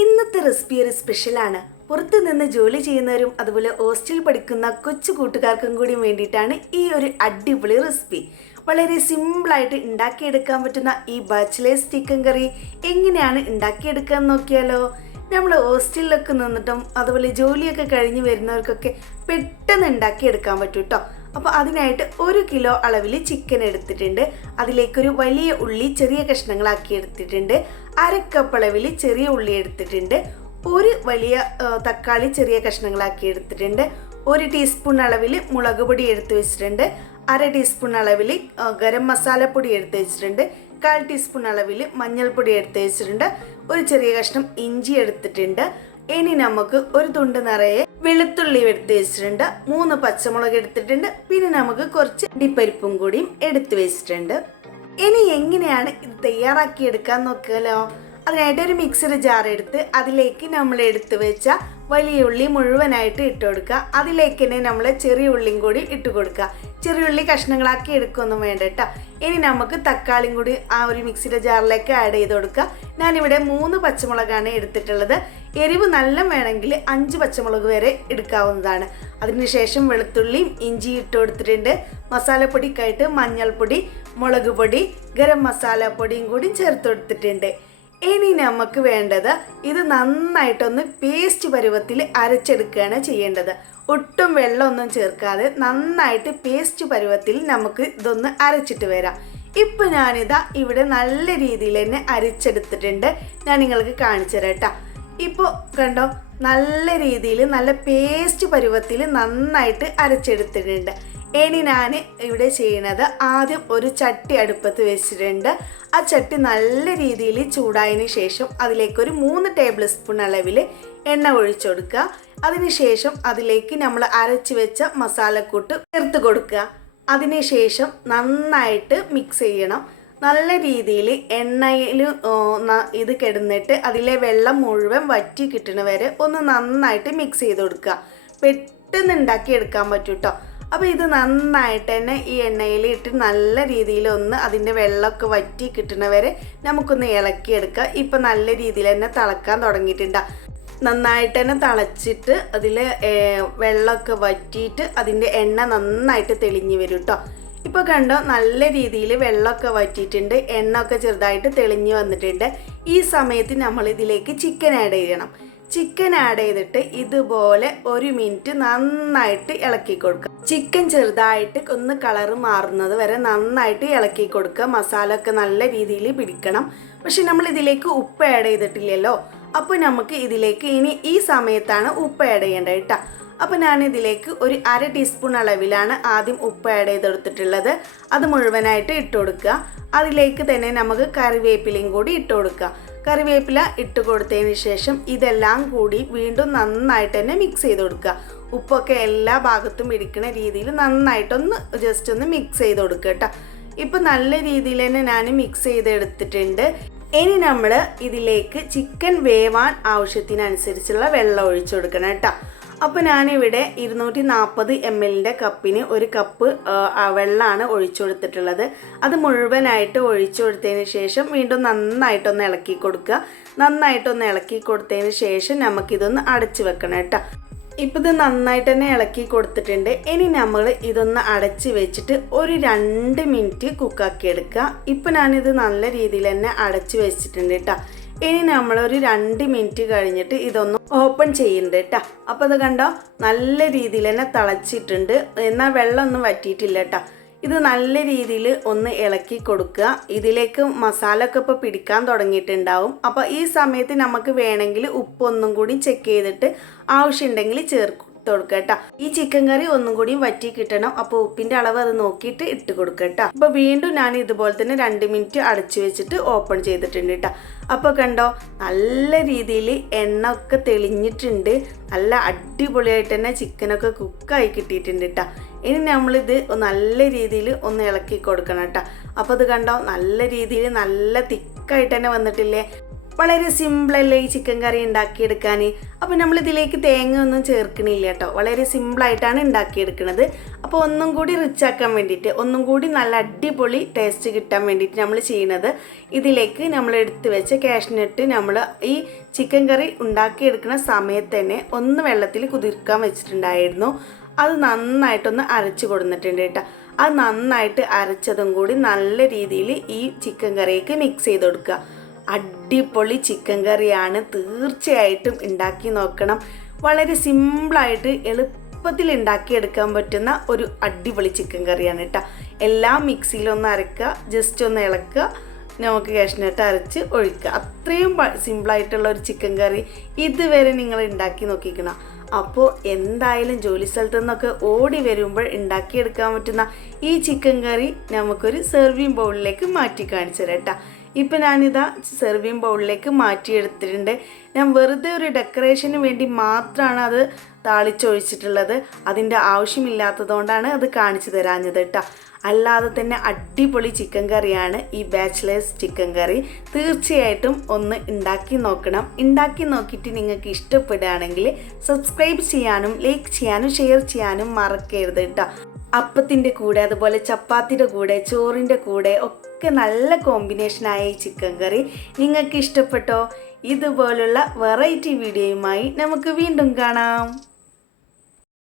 ഇന്നത്തെ റെസിപ്പി ഒരു സ്പെഷ്യലാണ്. പുറത്തു നിന്ന് ജോലി ചെയ്യുന്നവരും അതുപോലെ ഹോസ്റ്റലിൽ പഠിക്കുന്ന കൊച്ചു കൂട്ടുകാർക്കും കൂടി വേണ്ടിയിട്ടാണ് ഈ ഒരു അടിപൊളി റെസിപ്പി. വളരെ സിമ്പിളായിട്ട് ഉണ്ടാക്കിയെടുക്കാൻ പറ്റുന്ന ഈ ബാച്ചിലേഴ്സ് ചിക്കൻ കറി എങ്ങനെയാണ് ഉണ്ടാക്കിയെടുക്കാൻ നോക്കിയാലോ. നമ്മൾ ഹോസ്റ്റലിലൊക്കെ നിന്നിട്ടും അതുപോലെ ജോലിയൊക്കെ കഴിഞ്ഞ് വരുന്നവർക്കൊക്കെ പെട്ടെന്ന് ഉണ്ടാക്കിയെടുക്കാൻ പറ്റും കേട്ടോ. അപ്പോൾ അതിനായിട്ട് 1 കിലോ അളവിൽ ചിക്കൻ എടുത്തിട്ടുണ്ട്. അതിലേക്കൊരു വലിയ ഉള്ളി ചെറിയ കഷ്ണങ്ങളാക്കി എടുത്തിട്ടുണ്ട്. 1/2 കപ്പ് അളവിൽ ചെറിയ ഉള്ളി എടുത്തിട്ടുണ്ട്. ഒരു വലിയ തക്കാളി ചെറിയ കഷ്ണങ്ങളാക്കി എടുത്തിട്ടുണ്ട്. 1 ടീസ്പൂൺ അളവിൽ മുളക് പൊടി എടുത്ത് വെച്ചിട്ടുണ്ട്. 1/2 ടീസ്പൂൺ അളവിൽ ഗരം മസാലപ്പൊടി എടുത്ത് വെച്ചിട്ടുണ്ട്. 1/4 ടീസ്പൂൺ അളവിൽ മഞ്ഞൾപ്പൊടി എടുത്ത് വെച്ചിട്ടുണ്ട്. ഒരു ചെറിയ കഷ്ണം ഇഞ്ചി എടുത്തിട്ടുണ്ട്. ഇനി നമുക്ക് ഒരു തുണ്ട് നിറയെ വെളുത്തുള്ളി എടുത്ത് വെച്ചിട്ടുണ്ട്. 3 പച്ചമുളക് എടുത്തിട്ടുണ്ട്. പിന്നെ നമുക്ക് കുറച്ച് അണ്ടിപ്പരിപ്പും കൂടിയും എടുത്ത് വെച്ചിട്ടുണ്ട്. ഇനി എങ്ങനെയാണ് ഇത് തയ്യാറാക്കി എടുക്കാൻ നോക്കിയാലോ. അതിനായിട്ട് ഒരു മിക്സർ ജാർ എടുത്ത് അതിലേക്ക് നമ്മൾ എടുത്ത് വെച്ച വലിയ ഉള്ളി മുഴുവനായിട്ട് ഇട്ട് കൊടുക്കുക. അതിലേക്ക് തന്നെ നമ്മൾ ചെറിയ ഉള്ളിയും കൂടി ഇട്ട് കൊടുക്കുക. ചെറിയ ഉള്ളി കഷ്ണങ്ങളാക്കി എടുക്കൊന്നും വേണ്ട കേട്ടോ. ഇനി നമുക്ക് തക്കാളിയും കൂടി ആ ഒരു മിക്സിയുടെ ജാറിലേക്ക് ആഡ് ചെയ്ത് കൊടുക്കുക. ഞാനിവിടെ 3 പച്ചമുളകാണ് എടുത്തിട്ടുള്ളത്. എരിവ് നല്ല വേണമെങ്കിൽ 5 പച്ചമുളക് വരെ എടുക്കാവുന്നതാണ്. അതിനുശേഷം വെളുത്തുള്ളിയും ഇഞ്ചി ഇട്ട് കൊടുത്തിട്ടുണ്ട്. മസാലപ്പൊടിക്കായിട്ട് മഞ്ഞൾപ്പൊടി, മുളക് പൊടി, ഗരം മസാലപ്പൊടിയും കൂടി ചേർത്ത് കൊടുത്തിട്ടുണ്ട്. ഇനി നമുക്ക് വേണ്ടത് ഇത് നന്നായിട്ടൊന്ന് പേസ്റ്റ് പരുവത്തിൽ അരച്ചെടുക്കുകയാണ് ചെയ്യേണ്ടത്. ഒട്ടും വെള്ളമൊന്നും ചേർക്കാതെ നന്നായിട്ട് പേസ്റ്റ് പരുവത്തിൽ നമുക്ക് ഇതൊന്ന് അരച്ചിട്ട് വരാം. ഇപ്പം ഞാനിതാ ഇവിടെ നല്ല രീതിയിൽ തന്നെ അരച്ചെടുത്തിട്ടുണ്ട്. ഞാൻ നിങ്ങൾക്ക് കാണിച്ചു തരാം കേട്ടോ. ഇപ്പോൾ കണ്ടോ, നല്ല രീതിയിൽ നല്ല പേസ്റ്റ് പരുവത്തിൽ നന്നായിട്ട് അരച്ചെടുത്തിട്ടുണ്ട്. ഇനി ഞാൻ ഇവിടെ ചെയ്യുന്നത് ആദ്യം ഒരു ചട്ടി അടുപ്പത്ത് വെച്ചിട്ടുണ്ട്. ആ ചട്ടി നല്ല രീതിയിൽ ചൂടായതിന് ശേഷം അതിലേക്കൊരു 3 ടേബിൾ സ്പൂൺ അളവിൽ എണ്ണ ഒഴിച്ചു കൊടുക്കുക. അതിനുശേഷം അതിലേക്ക് നമ്മൾ അരച്ച് വെച്ച മസാലക്കൂട്ട് ചേർത്ത് കൊടുക്കുക. അതിനുശേഷം നന്നായിട്ട് മിക്സ് ചെയ്യണം. നല്ല രീതിയിൽ എണ്ണയിൽ ഇത് കിടന്നിട്ട് അതിലെ വെള്ളം മുഴുവൻ വറ്റി കിട്ടുന്ന വരെ ഒന്ന് നന്നായിട്ട് മിക്സ് ചെയ്ത് കൊടുക്കുക. പെട്ടെന്ന് ഉണ്ടാക്കിയെടുക്കാൻ പറ്റും കേട്ടോ. അപ്പോൾ ഇത് നന്നായിട്ട് തന്നെ ഈ എണ്ണയിൽ ഇട്ട് നല്ല രീതിയിൽ ഒന്ന് അതിൻ്റെ വെള്ളമൊക്കെ വറ്റി കിട്ടുന്ന വരെ നമുക്കൊന്ന് ഇളക്കിയെടുക്കുക. ഇപ്പം നല്ല രീതിയിൽ തന്നെ തിളക്കാൻ തുടങ്ങിയിട്ടുണ്ട്. നന്നായിട്ട് തന്നെ തിളച്ചിട്ട് അതിൽ വെള്ളമൊക്കെ വറ്റിയിട്ട് അതിൻ്റെ എണ്ണ നന്നായിട്ട് തെളിഞ്ഞ് വരും കേട്ടോ. ഇപ്പോൾ കണ്ടോ, നല്ല രീതിയിൽ വെള്ളമൊക്കെ വറ്റിയിട്ടുണ്ട്. എണ്ണ ഒക്കെ ചെറുതായിട്ട് തെളിഞ്ഞ് വന്നിട്ടുണ്ട്. ഈ സമയത്ത് നമ്മൾ ഇതിലേക്ക് ചിക്കൻ ആഡ് ചെയ്യണം. ചിക്കൻ ആഡ് ചെയ്തിട്ട് ഇതുപോലെ 1 മിനിറ്റ് നന്നായിട്ട് ഇളക്കി കൊടുക്കുക. ചിക്കൻ ചെറുതായിട്ട് ഒന്ന് കളറ് മാറുന്നത് വരെ നന്നായിട്ട് ഇളക്കി കൊടുക്കുക. മസാല ഒക്കെ നല്ല രീതിയിൽ പിടിക്കണം. പക്ഷെ നമ്മൾ ഇതിലേക്ക് ഉപ്പ് ആഡ് ചെയ്തിട്ടില്ലല്ലോ. അപ്പോൾ നമുക്ക് ഇതിലേക്ക് ഇനി ഈ സമയത്താണ് ഉപ്പ് ആഡ് ചെയ്യേണ്ടത് കേട്ടോ. അപ്പോൾ ഞാനിതിലേക്ക് ഒരു 1/2 ടീസ്പൂൺ അളവിലാണ് ആദ്യം ഉപ്പ് ആഡ് ചെയ്തെടുത്തിട്ടുള്ളത്. അത് മുഴുവനായിട്ട് ഇട്ട് കൊടുക്കുക. അതിലേക്ക് തന്നെ നമുക്ക് കറിവേപ്പിലയും കൂടി ഇട്ട് കൊടുക്കുക. കറിവേപ്പില ഇട്ട് കൊടുത്തതിന് ശേഷം ഇതെല്ലാം കൂടി വീണ്ടും നന്നായിട്ട് തന്നെ മിക്സ് ചെയ്ത് കൊടുക്കുക. ഉപ്പൊക്കെ എല്ലാ ഭാഗത്തും ഇടിക്കുന്ന രീതിയിൽ നന്നായിട്ടൊന്ന് ജസ്റ്റ് ഒന്ന് മിക്സ് ചെയ്ത് കൊടുക്കുക കേട്ടോ. ഇപ്പം നല്ല രീതിയിൽ തന്നെ ഞാൻ മിക്സ് ചെയ്തെടുത്തിട്ടുണ്ട്. ഇനി നമ്മൾ ഇതിലേക്ക് ചിക്കൻ വേവാൻ ആവശ്യത്തിനനുസരിച്ചുള്ള വെള്ളം ഒഴിച്ചു കൊടുക്കണം കേട്ടോ. അപ്പോൾ ഞാനിവിടെ 240 ml കപ്പിന് 1 കപ്പ് വെള്ളമാണ് ഒഴിച്ചു കൊടുത്തിട്ടുള്ളത്. അത് മുഴുവനായിട്ട് ഒഴിച്ചു കൊടുത്തതിന് ശേഷം വീണ്ടും നന്നായിട്ടൊന്ന് ഇളക്കി കൊടുക്കുക. നന്നായിട്ടൊന്ന് ഇളക്കി കൊടുത്തതിന് ശേഷം നമുക്കിതൊന്ന് അടച്ചു വെക്കണം കേട്ടോ. ഇപ്പോൾ ഇത് നന്നായിട്ട് തന്നെ ഇളക്കി കൊടുത്തിട്ടുണ്ട്. ഇനി നമ്മൾ ഇതൊന്ന് അടച്ച് വെച്ചിട്ട് ഒരു 2 മിനിറ്റ് കുക്കാക്കി എടുക്കുക. ഇപ്പോൾ ഞാനിത് നല്ല രീതിയിൽ തന്നെ അടച്ച് വെച്ചിട്ടുണ്ട് കേട്ടോ. ഇനി നമ്മളൊരു 2 മിനിറ്റ് കഴിഞ്ഞിട്ട് ഇതൊന്ന് ഓപ്പൺ ചെയ്യുന്നുണ്ട് കേട്ടോ. അപ്പോൾ അത് കണ്ടോ, നല്ല രീതിയിൽ തന്നെ തിളച്ചിട്ടുണ്ട്. എന്നാൽ വെള്ളമൊന്നും വറ്റിയിട്ടില്ല കേട്ടോ. ഇത് നല്ല രീതിയിൽ ഒന്ന് ഇളക്കി കൊടുക്കുക. ഇതിലേക്ക് മസാല ഒക്കെ ഇപ്പോൾ പിടിക്കാൻ തുടങ്ങിയിട്ടുണ്ടാവും. അപ്പോൾ ഈ സമയത്ത് നമുക്ക് വേണമെങ്കിൽ ഉപ്പൊന്നും കൂടി ചെക്ക് ചെയ്തിട്ട് ആവശ്യമുണ്ടെങ്കിൽ ചേർത്ത് കൊടുക്കുക കേട്ടോ. ഈ ചിക്കൻ കറി ഒന്നും കൂടി വറ്റി കിട്ടണം. അപ്പോൾ ഉപ്പിൻ്റെ അളവ് അത് നോക്കിയിട്ട് ഇട്ട് കൊടുക്കുക കേട്ടോ. അപ്പോൾ വീണ്ടും ഞാൻ ഇതുപോലെ തന്നെ 2 മിനിറ്റ് അടച്ചു വെച്ചിട്ട് ഓപ്പൺ ചെയ്തിട്ടുണ്ട് കേട്ടോ. അപ്പോൾ കണ്ടോ, നല്ല രീതിയിൽ എണ്ണ ഒക്കെ തെളിഞ്ഞിട്ടുണ്ട്. നല്ല അടിപൊളിയായിട്ട് തന്നെ ചിക്കനൊക്കെ കുക്കായി കിട്ടിയിട്ടുണ്ട് കേട്ടോ. ഇനി നമ്മളിത് നല്ല രീതിയിൽ ഒന്ന് ഇളക്കി കൊടുക്കണം കേട്ടോ. അപ്പോൾ അത് കണ്ടോ, നല്ല രീതിയിൽ നല്ല തിക്കായിട്ട് തന്നെ വന്നിട്ടില്ലേ. വളരെ സിമ്പിളല്ലേ ഈ ചിക്കൻ കറി ഉണ്ടാക്കിയെടുക്കാൻ. അപ്പോൾ നമ്മളിതിലേക്ക് തേങ്ങ ഒന്നും ചേർക്കണില്ല കേട്ടോ. വളരെ സിമ്പിളായിട്ടാണ് ഉണ്ടാക്കിയെടുക്കുന്നത്. അപ്പോൾ ഒന്നും കൂടി റിച്ച് ആക്കാൻ വേണ്ടിയിട്ട്, ഒന്നും കൂടി നല്ല അടിപൊളി ടേസ്റ്റ് കിട്ടാൻ വേണ്ടിയിട്ട് നമ്മൾ ചെയ്യുന്നത്, ഇതിലേക്ക് നമ്മൾ എടുത്ത് വെച്ച കാഷ്നട്ട് നമ്മൾ ഈ ചിക്കൻ കറി ഉണ്ടാക്കിയെടുക്കുന്ന സമയത്ത് തന്നെ ഒന്ന് വെള്ളത്തിൽ കുതിർക്കാൻ വെച്ചിട്ടുണ്ടായിരുന്നു. അത് നന്നായിട്ടൊന്ന് അരച്ച് കൊടുത്തിട്ടുണ്ട് കേട്ടോ. അത് നന്നായിട്ട് അരച്ചതും കൂടി നല്ല രീതിയിൽ ഈ ചിക്കൻ കറിക്ക് മിക്സ് ചെയ്ത് കൊടുക്കുക. അടിപൊളി ചിക്കൻ കറിയാണ്, തീർച്ചയായിട്ടും ഉണ്ടാക്കി നോക്കണം. വളരെ സിമ്പിളായിട്ട് എളുപ്പത്തിൽ ഉണ്ടാക്കിയെടുക്കാൻ പറ്റുന്ന ഒരു അടിപൊളി ചിക്കൻ കറിയാണ് കേട്ടോ. എല്ലാം മിക്സിയിലൊന്ന് അരക്കുക, ജസ്റ്റ് ഒന്ന് ഇളക്കുക, നമുക്ക് കാഷ്നട്ട് അരച്ച് ഒഴിക്കുക. അത്രയും സിമ്പിളായിട്ടുള്ള ഒരു ചിക്കൻ കറി ഇതുവരെ നിങ്ങൾ ഉണ്ടാക്കി നോക്കിക്കണം. അപ്പോൾ എന്തായാലും ജോലി സ്ഥലത്തു നിന്നൊക്കെ ഓടി വരുമ്പോൾ ഉണ്ടാക്കിയെടുക്കാൻ പറ്റുന്ന ഈ ചിക്കൻ കറി നമുക്കൊരു സെർവിങ് ബൗളിലേക്ക് മാറ്റി കാണിച്ചു തരാം കേട്ടോ. ഇപ്പം ഞാനിതാ സെർവിങ് ബൗളിലേക്ക് മാറ്റിയെടുത്തിട്ടുണ്ട്. ഞാൻ വെറുതെ ഒരു ഡെക്കറേഷന് വേണ്ടി മാത്രമാണ് അത് താളിച്ചൊഴിച്ചിട്ടുള്ളത്. അതിൻ്റെ ആവശ്യമില്ലാത്തതുകൊണ്ടാണ് അത് കാണിച്ചു തരാഞ്ഞത് കേട്ടോ. അല്ലാതെ തന്നെ അടിപൊളി ചിക്കൻ കറിയാണ് ഈ ബാച്ചിലേഴ്സ് ചിക്കൻ കറി. തീർച്ചയായിട്ടും ഒന്ന് ഉണ്ടാക്കി നോക്കണം. ഉണ്ടാക്കി നോക്കിയിട്ട് നിങ്ങൾക്ക് ഇഷ്ടപ്പെടുകയാണെങ്കിൽ സബ്സ്ക്രൈബ് ചെയ്യാനും ലൈക്ക് ചെയ്യാനും ഷെയർ ചെയ്യാനും മറക്കരുത് കേട്ടോ. അപ്പത്തിൻ്റെ കൂടെ, അതുപോലെ ചപ്പാത്തിയുടെ കൂടെ, ചോറിൻ്റെ കൂടെ ഒക്കെ നല്ല കോമ്പിനേഷനായ ഈ ചിക്കൻ കറി നിങ്ങൾക്ക് ഇഷ്ടപ്പെട്ടോ? ഇതുപോലുള്ള വെറൈറ്റി വീഡിയോയുമായി നമുക്ക് വീണ്ടും കാണാം.